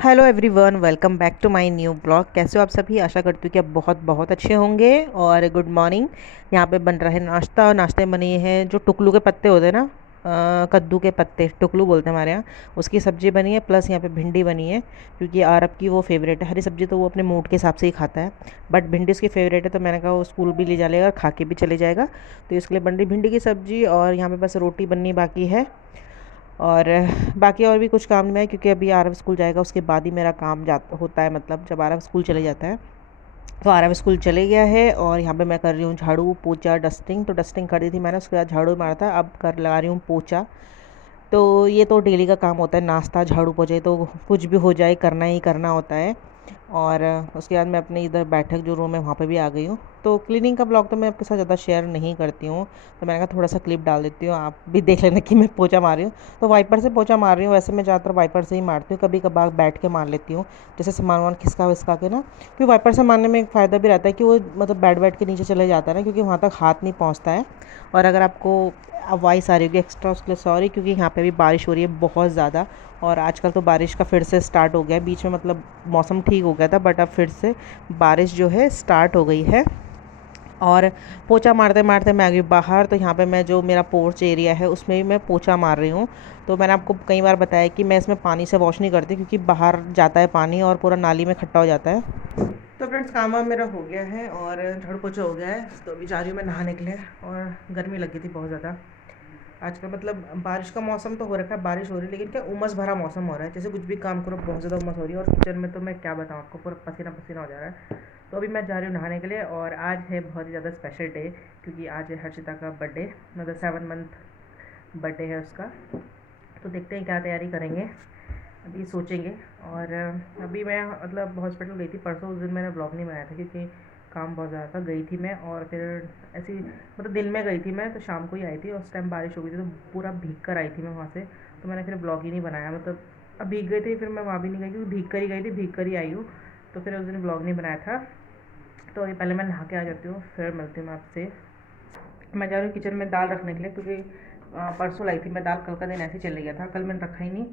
Hello everyone, welcome back to my new blog. कैसे हो आप सभी? आशा करती हूँ कि आप बहुत बहुत अच्छे होंगे। और गुड मॉर्निंग। यहाँ पे बन रहा है नाश्ता। और नाश्ते में बनी है जो टुकलू के पत्ते होते हैं ना, कद्दू के पत्ते, टुकलू बोलते हैं हमारे यहाँ। उसकी सब्ज़ी बनी है, प्लस यहाँ पे भिंडी बनी है, क्योंकि आरब की वो फेवरेट है। हरी सब्ज़ी तो वो अपने मूड के हिसाब से ही खाता है, बट भिंडी उसकी फेवरेट है, तो मैंने कहा वो स्कूल भी ले जा लेगा और खा के भी चले जाएगा। तो इसके लिए बन रही भिंडी की सब्ज़ी, और यहाँ पे बस रोटी बननी बाकी है। और बाकी और भी कुछ काम नहीं है, क्योंकि अभी आरव स्कूल जाएगा, उसके बाद ही मेरा काम जाता होता है। मतलब जब आरव स्कूल चले जाता है, तो आरव स्कूल चले गया है। और यहाँ पे मैं कर रही हूँ झाड़ू पोछा डस्टिंग। तो डस्टिंग कर दी थी मैंने, उसके बाद झाड़ू मारा था, अब कर लगा रही हूँ पोछा। तो ये तो डेली का काम होता है, नाश्ता झाड़ू पोछे तो कुछ भी हो जाए करना ही करना होता है। और उसके बाद मैं अपने इधर बैठक जो रूम है वहाँ पे भी आ गई हूँ। तो क्लीनिंग का ब्लॉग तो मैं आपके साथ ज़्यादा शेयर नहीं करती हूँ, तो मैंने कहा थोड़ा सा क्लिप डाल देती हूँ, आप भी देख लेना कि मैं पोछा मार रही हूँ। तो वाइपर से पोछा मार रही हूँ। वैसे मैं ज़्यादातर वाइपर से ही मारती हूँ, कभी कभार बैठ के मार लेती हूँ, जैसे सामान वामान खिसका विसका के ना। क्योंकि वाइपर से मारने में एक फ़ायदा भी रहता है कि वो मतलब बैठ के नीचे चले जाता है ना, क्योंकि वहाँ तक हाथ नहीं पहुँचता है। और अगर आपको वॉइस आ रही होगी एक्स्ट्रा, उसके लिए सॉरी, क्योंकि यहाँ पे भी बारिश हो रही है बहुत ज़्यादा। और आजकल तो बारिश का फिर से स्टार्ट हो गया है। बीच में मतलब मौसम ठीक हो गया था, बट अब फिर से बारिश जो है स्टार्ट हो गई है। और पोछा मारते मारते मैं आ गई बाहर। तो यहाँ पे मैं जो मेरा पोर्च एरिया है उसमें भी मैं पोछा मार रही हूँ। तो मैंने आपको कई बार बताया कि मैं इसमें पानी से वॉश नहीं करती, क्योंकि बाहर जाता है पानी और पूरा नाली में इकट्ठा हो जाता है। तो फ्रेंड्स, काम वाम मेरा हो गया है और झाड़ू पोछा हो गया है। तो अभी जा रही हूँ मैं नहाने के लिए। और गर्मी लगी थी बहुत ज़्यादा आजकल। मतलब बारिश का मौसम तो हो रखा है, बारिश हो रही है, लेकिन क्या उमस भरा मौसम हो रहा है, जैसे कुछ भी काम करो बहुत ज़्यादा उमस हो रही है। और किचन में तो मैं क्या बताऊँ आपको, पूरा पसीना पसीना हो जा रहा है। तो अभी मैं जा रही हूँ नहाने के लिए। और आज है बहुत ही ज़्यादा स्पेशल डे, क्योंकि आज है हर्षिता का बर्थडे, मतलब 7 मंथ बर्थडे है उसका। तो देखते हैं क्या तैयारी करेंगे, अभी सोचेंगे। और अभी मैं मतलब हॉस्पिटल गई थी परसों। उस दिन मैंने ब्लॉग नहीं बनाया था, क्योंकि काम बहुत ज़्यादा था। गई थी मैं, और फिर ऐसी मतलब दिन में गई थी मैं, तो शाम को ही आई थी। और उस टाइम बारिश हो गई थी, तो पूरा भीग कर आई थी मैं वहाँ से। तो मैंने फिर ब्लॉग ही नहीं बनाया। मतलब अब भीग गई थी, फिर मैं वहाँ भी नहीं गई, क्योंकि भीग कर ही गई थी, भीग कर ही आई हूँ। तो फिर उस दिन ब्लॉग नहीं बनाया था। तो अभी पहले मैं नहा के आ जाती हूँ, फिर मिलती हूँ मैं आपसे। मैं जा रही हूँ किचन में दाल रखने के लिए, क्योंकि परसों लाई थी मैं दाल, कल का दिन ऐसे ही चले गया था, कल मैंने रखा ही नहीं।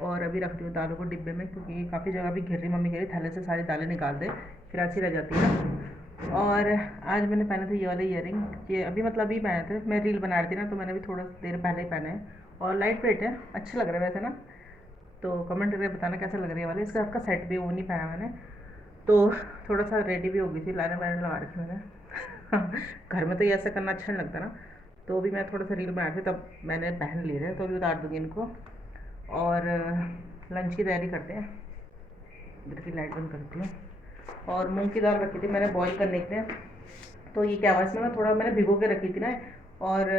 और अभी रख रही हूँ दालों को डिब्बे में, क्योंकि काफ़ी जगह भी घिर रही, मम्मी कह रही थैले से सारी दालें निकाल दे, फिर ऐसी रह जाती है ना। और आज मैंने पहने थे ये वाले ईयरिंग, ये अभी मतलब अभी पहने थे, मैं रील बना रही थी ना, तो मैंने भी थोड़ा देर पहले ही पहने हैं। और लाइट वेट है, अच्छे लग रहे हैं वैसे ना। तो कमेंट करके बताना कैसा लग रहा है ये वाले। इसके आपका सेट भी वो नहीं पहना मैंने, तो थोड़ा सा रेडी भी हो गई थी, लाइनर वाइनर लगा रखी मैंने। घर में तो ये ऐसा करना अच्छा नहीं लगता ना। तो अभी मैं थोड़ा सा रील बना रही थी, तब मैंने पहन लिए थे, तो अभी उतार दूँगी इनको। और लंच की तैयारी करते हैं। इधर की लाइट बंद करती हूँ। और मूंग की दाल रखी थी मैंने बॉईल करने के लिए। तो ये क्या हुआ, इसमें ना थोड़ा मैंने भिगो के रखी थी ना, और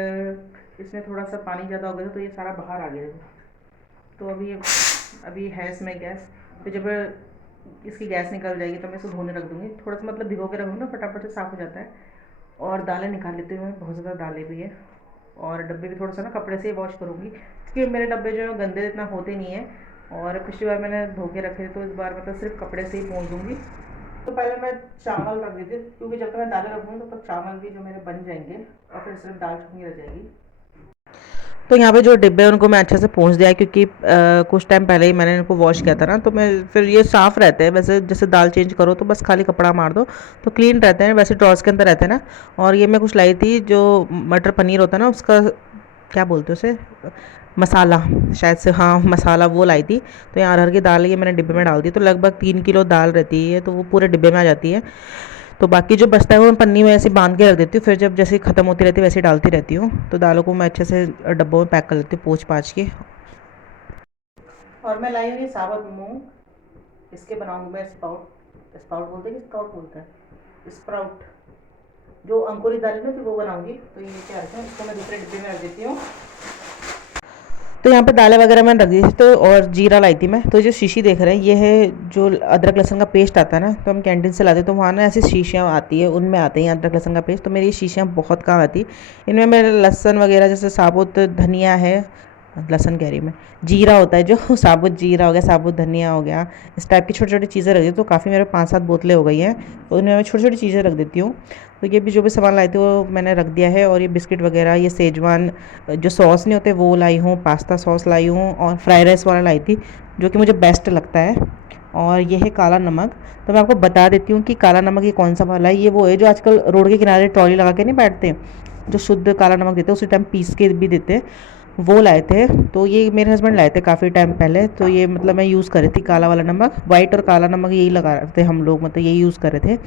इसमें थोड़ा सा पानी ज़्यादा हो गया था, तो ये सारा बाहर आ गया था। तो अभी है इसमें गैस। फिर जब इसकी गैस निकल जाएगी तो मैं इसको धोने रख दूँगी। थोड़ा सा मतलब भिगो के रखूँगी ना, फटाफट से साफ़ हो जाता है। और दालें निकाल लेती हूँ मैं, बहुत ज़्यादा दालें भी है। और डब्बे भी थोड़ा सा ना कपड़े से ही वॉश करूँगी, क्योंकि मेरे डब्बे जो है गंदे इतना होते नहीं है। और पिछली बार मैंने धो के रखे थे, तो इस बार मतलब सिर्फ कपड़े से ही पोंछ दूँगी। तो पहले मैं चावल रख देती हूँ, क्योंकि जब तक मैं दालें रखूँगी तो तब चावल भी जो मेरे बन जाएंगे, और फिर सिर्फ दाल छुनी रह जाएगी। तो यहाँ पे जो डिब्बे हैं उनको मैं अच्छे से पोंछ दिया है, क्योंकि कुछ टाइम पहले ही मैंने इनको वॉश किया था ना। तो मैं फिर ये साफ़ रहते हैं, वैसे जैसे दाल चेंज करो तो बस खाली कपड़ा मार दो तो क्लीन रहते हैं, वैसे ड्रॉर्स के अंदर रहते हैं ना। और ये मैं कुछ लाई थी, जो मटर पनीर होता है ना, उसका क्या बोलते हैं उसे, मसाला शायद से, हाँ मसाला, वो लाई थी। तो यहाँ अरहर की दाल ये मैंने डिब्बे में डाल दी, तो लगभग 3 किलो दाल रहती है, तो वो पूरे डिब्बे में आ जाती है। तो बाकी जो बचता है वो मैं पन्नी में ऐसे बांध के रख देती हूँ, फिर जब जैसे ख़त्म होती रहती है वैसे डालती रहती हूँ। तो दालों को मैं अच्छे से डब्बों में पैक कर लेती हूँ पोंछ पाछ के। और मैं लाई हूँ ये साबुत मूंग, इसके बनाऊंगी मैं स्पाउट। स्पाउट बोलते हैं कि स्काउट बोलते हैं, स्प्राउट। जो अंकुरित दाल है ना, तो वो बनाऊंगी। तो ये क्या रखते हैं, इसको मैं दूसरे डिब्बे में रख देती हूँ। तो यहाँ पे दालें वगैरह मैंने रख दी थी, तो और जीरा लाई थी मैं। तो जो शीशी देख रहे हैं, ये है जो अदरक लहसुन का पेस्ट आता है ना, तो हम कैंटीन से लाते हैं, तो वहाँ ना ऐसी शीशियाँ आती है, उनमें आते हैं अदरक लहसुन का पेस्ट। तो मेरी शीशियाँ बहुत काम आती है। इनमें मेरे लहसुन वगैरह, जैसे साबुत धनिया है, लहसुन कह रही मैं, जीरा होता है जो साबुत जीरा हो गया, साबुत धनिया हो गया, इस टाइप की छोटी छोटी चीज़ें रख दी। तो काफ़ी मेरे 5-7 बोतलें हो गई हैं, तो उनमें मैं छोटी छोटी चीज़ें रख देती हूँ। तो ये भी जो भी सामान लाई थी वो मैंने रख दिया है। और ये बिस्किट वगैरह, ये सेजवान जो सॉस नहीं होते वो लाई हूँ, पास्ता सॉस लाई हूँ, और फ्राइड राइस वाला लाई थी जो कि मुझे बेस्ट लगता है। और ये है काला नमक। तो मैं आपको बता देती हूँ कि काला नमक ये कौन सा वाला है। ये वो है जो आजकल रोड के किनारे ट्रॉली लगा के नहीं बैठते, जो शुद्ध काला नमक देते हैं, उसी टाइम पीस के भी देते हैं, वो लाए थे। तो ये मेरे हस्बैंड लाए थे काफ़ी टाइम पहले। तो ये मतलब मैं यूज़ कर रही थी काला वाला नमक, वाइट और काला नमक यही लगा रहे थे हम लोग, मतलब यही यूज़ कर रहे थे।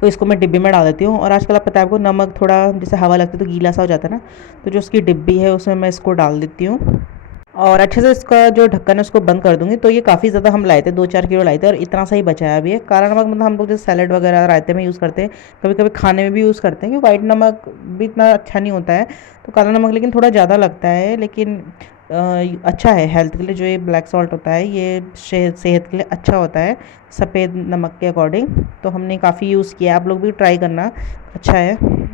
तो इसको मैं डिब्बी में डाल देती हूँ। और आजकल आप पता है आपको, नमक थोड़ा जैसे हवा लगती है तो गीला सा हो जाता है ना, तो जो उसकी डिब्बी है उसमें मैं इसको डाल देती हूँ। और अच्छे से इसका जो ढक्कन है उसको बंद कर दूंगी। तो ये काफ़ी ज़्यादा हम लाए थे, 2-4 किलो लाए थे, और इतना सा ही बचा है अभी ये काला नमक। मतलब हम लोग जैसे सैलड वगैरह रायते में यूज़ करते हैं, कभी कभी खाने में भी यूज़ करते हैं, कि वाइट नमक भी इतना अच्छा नहीं होता है। तो काला नमक लेकिन थोड़ा ज़्यादा लगता है, लेकिन अच्छा है हेल्थ के लिए। जो ये ब्लैक सॉल्ट होता है ये सेहत के लिए अच्छा होता है सफ़ेद नमक के अकॉर्डिंग। तो हमने काफ़ी यूज़ किया, आप लोग भी ट्राई करना, अच्छा है।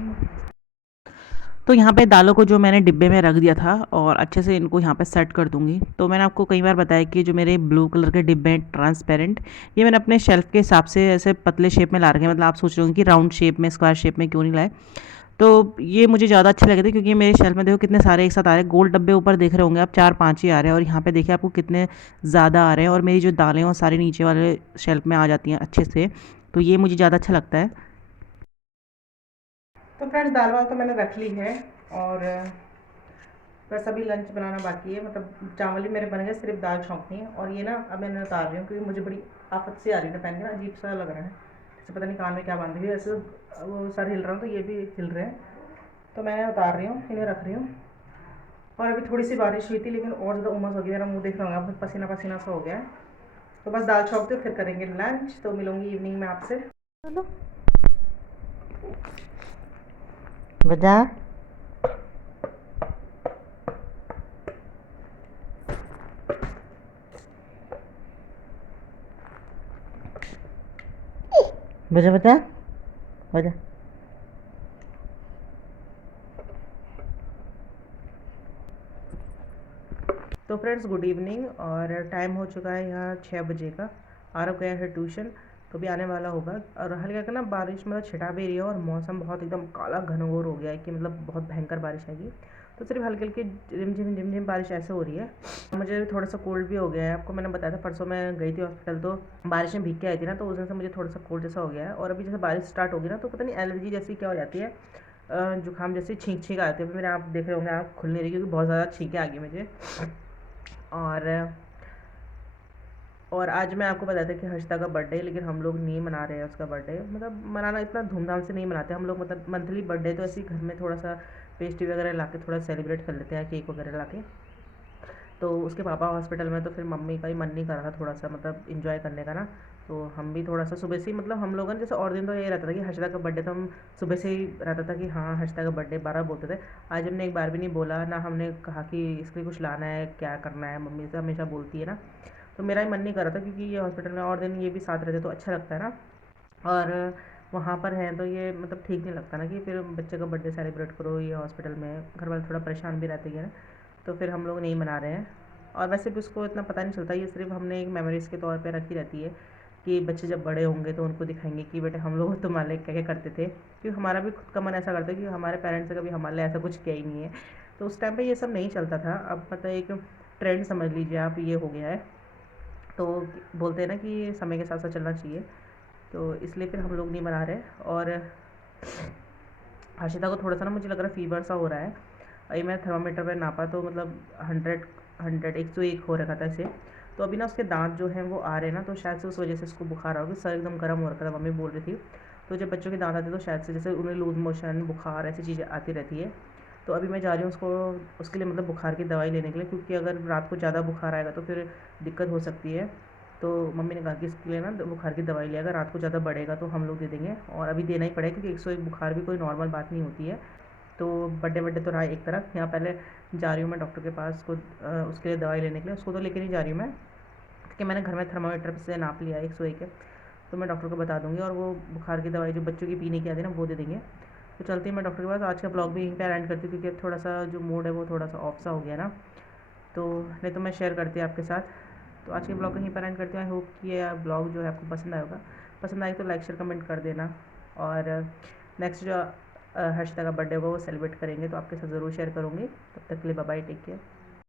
तो यहाँ पे दालों को जो मैंने डिब्बे में रख दिया था, और अच्छे से इनको यहाँ पे सेट कर दूँगी। तो मैंने आपको कई बार बताया कि जो मेरे ब्लू कलर के डिब्बे हैं ट्रांसपेरेंट, ये मैंने अपने शेल्फ़ के हिसाब से ऐसे पतले शेप में ला रखे हैं। मतलब आप सोच रहे होंगे कि राउंड शेप में, स्क्वायर शेप में क्यों नहीं लाए। तो ये मुझे ज़्यादा अच्छे लगे थे, क्योंकि मेरे शेल्फ़ में देखो कितने सारे एक साथ आ रहे हैं। गोल डब्बे ऊपर देख रहे होंगे आप, 4-5 ही आ रहे हैं, और यहाँ पे देखिए आपको कितने ज़्यादा आ रहे हैं। और मेरी जो दालें हैं वो सारी नीचे वाले शेल्फ़ में आ जाती हैं अच्छे से। तो ये मुझे ज़्यादा अच्छा लगता है। तो फ्रेंड्स, दाल वाल तो मैंने रख ली है, और बस अभी लंच बनाना बाकी है। मतलब चावल ही मेरे बन गए, सिर्फ दाल छौंकनी है। और ये ना अब मैं उतार रही हूँ, क्योंकि मुझे बड़ी आफत सी आ रही है ना, पहन के ना अजीब सा लग रहा है, जैसे पता नहीं कान में क्या बांधी हुई है। ऐसे वो सर हिल रहा हूँ तो ये भी हिल रहे हैं। तो मैं उतार रही हूँ, इन्हें रख रही हूँ। और अभी थोड़ी सी बारिश हुई थी, लेकिन और ज़्यादा उमस हो गई, मेरा मुँह देख रहा हूँ पसीना पसीना सा हो गया है। तो बस दाल छौंकते फिर करेंगे लंच। तो मिलूंगी इवनिंग में आपसे। चलो बजा। बजा बजा बजा। तो फ्रेंड्स, गुड इवनिंग। और टाइम हो चुका है यहाँ 6 बजे का। आरव गया है ट्यूशन, तो भी आने वाला होगा। और हल्का का ना बारिश मतलब छिटा भी रही है, और मौसम बहुत एकदम काला घनघोर हो गया है, कि मतलब बहुत भयंकर बारिश आएगी। तो सिर्फ हल्की हल्की रिम झिम बारिश ऐसे हो रही है। मुझे थोड़ा सा कोल्ड भी हो गया है। आपको मैंने बताया था, परसों मैं गई थी हॉस्पिटल, तो बारिश में भीग के आई थी ना, तो उस दिन से मुझे थोड़ा सा कोल्ड जैसा हो गया है। और अभी जैसे बारिश स्टार्ट होगी ना, तो पता नहीं एलर्जी जैसी क्या हो जाती है, जुकाम जैसी छींक छींक आती है। अभी मेरे आप देख रहे होंगे, आँख खुल नहीं रही, क्योंकि बहुत ज़्यादा छींकें आ गई मुझे। और आज मैं आपको बताया था कि हर्षिता का बर्थडे, लेकिन हम लोग नहीं मना रहे हैं उसका बर्थडे। मतलब मनाना इतना धूमधाम से नहीं मनाते हम लोग। मतलब मंथली बर्थडे तो ऐसे ही घर में थोड़ा सा पेस्ट्री वगैरह ला के थोड़ा सेलिब्रेट कर लेते हैं, केक वगैरह ला के। तो उसके पापा हॉस्पिटल में, तो फिर मम्मी का ही मन नहीं कर रहा था थोड़ा सा मतलब इन्जॉय करने का ना। तो हम भी थोड़ा सा सुबह से ही, मतलब हम लोगों ने जैसे और दिन तो ये रहता था कि हर्षिता का बर्थडे, तो हम सुबह से ही रहता था कि हाँ हर्षिता का बर्थडे 12 बोलते थे। आज हमने एक बार भी नहीं बोला ना, हमने कहा कि इसके लिए कुछ लाना है, क्या करना है। मम्मी से हमेशा बोलती है ना, तो मेरा ही मन नहीं कर रहा था, क्योंकि ये हॉस्पिटल में और दिन ये भी साथ रहते तो अच्छा लगता है ना। और वहाँ पर हैं तो ये मतलब ठीक नहीं लगता ना, कि फिर बच्चे का बर्थडे सेलिब्रेट करो ये हॉस्पिटल में, घर वाले थोड़ा परेशान भी रहते हैं ना। तो फिर हम लोग नहीं मना रहे हैं। और वैसे भी उसको इतना पता नहीं चलता, ये सिर्फ हमने एक मेमोरीज़ के तौर पे रखी रहती है, कि बच्चे जब बड़े होंगे तो उनको दिखाएंगे कि बेटे हम लोग तुम्हारे लिए क्या क्या करते थे। क्योंकि हमारा भी खुद का मन ऐसा करता है कि हमारे पेरेंट्स ने कभी हमारे लिए ऐसा कुछ किया ही नहीं है। तो उस टाइम पे ये सब नहीं चलता था। अब मतलब एक ट्रेंड समझ लीजिए आप, ये हो गया है। तो बोलते हैं ना कि समय के साथ साथ चलना चाहिए। तो इसलिए फिर हम लोग नहीं मना रहे। और हर्षिता को थोड़ा सा ना मुझे लग रहा है फीवर सा हो रहा है। अभी मैं थर्मामीटर पर नापा तो मतलब 101 हो रखा था इसे। तो अभी ना उसके दांत जो हैं वो आ रहे हैं ना, तो शायद से उस वजह से इसको बुखार आ गया। सर एकदम गर्म हो रखा था, मम्मी बोल रही थी। तो जब बच्चों के दांत आते हैं तो शायद से जैसे उन्हें लूज मोशन, बुखार, ऐसी चीज़ें आती रहती है। तो अभी मैं जा रही हूँ उसको, उसके लिए मतलब बुखार की दवाई लेने के लिए, क्योंकि अगर रात को ज़्यादा बुखार आएगा तो फिर दिक्कत हो सकती है। तो मम्मी ने कहा कि इसके लिए ना बुखार की दवाई ले, अगर रात को ज़्यादा बढ़ेगा तो हम लोग दे देंगे। और अभी देना ही पड़ेगा, क्योंकि 101 बुखार भी कोई नॉर्मल बात नहीं होती है। तो बर्थडे बर्थडे तो रहा एक तरफ, यहाँ पहले जा रही हूँ मैं डॉक्टर के पास उसको उसके लिए दवाई लेने के लिए। उसको तो लेके नहीं जा रही हूँ मैं, क्योंकि मैंने घर में थर्मामीटर से नाप लिया है 101 है। तो मैं डॉक्टर को बता दूँगी, और वो बुखार की दवाई जो बच्चों की पीने की आती है ना वो दे देंगे। तो चलती हूँ मैं डॉक्टर के पास। आज का ब्लॉग भी यहीं पे एंड करती हूँ, क्योंकि अब थोड़ा सा जो मूड है वो थोड़ा सा ऑफ सा हो गया ना। तो नहीं तो मैं शेयर करती आपके साथ। तो आज के ब्लॉग कहीं पर एंड करती हूँ। आई होप कि ये ब्लॉग जो है आपको पसंद आएगा। पसंद आई तो लाइक शेयर कमेंट कर देना। और नेक्स्ट जो हर्षिता का बर्थडे होगा वो सेलिब्रेट करेंगे तो आपके साथ ज़रूर शेयर करूँगी। तब तक के लिए बाय बाय, टेक केयर।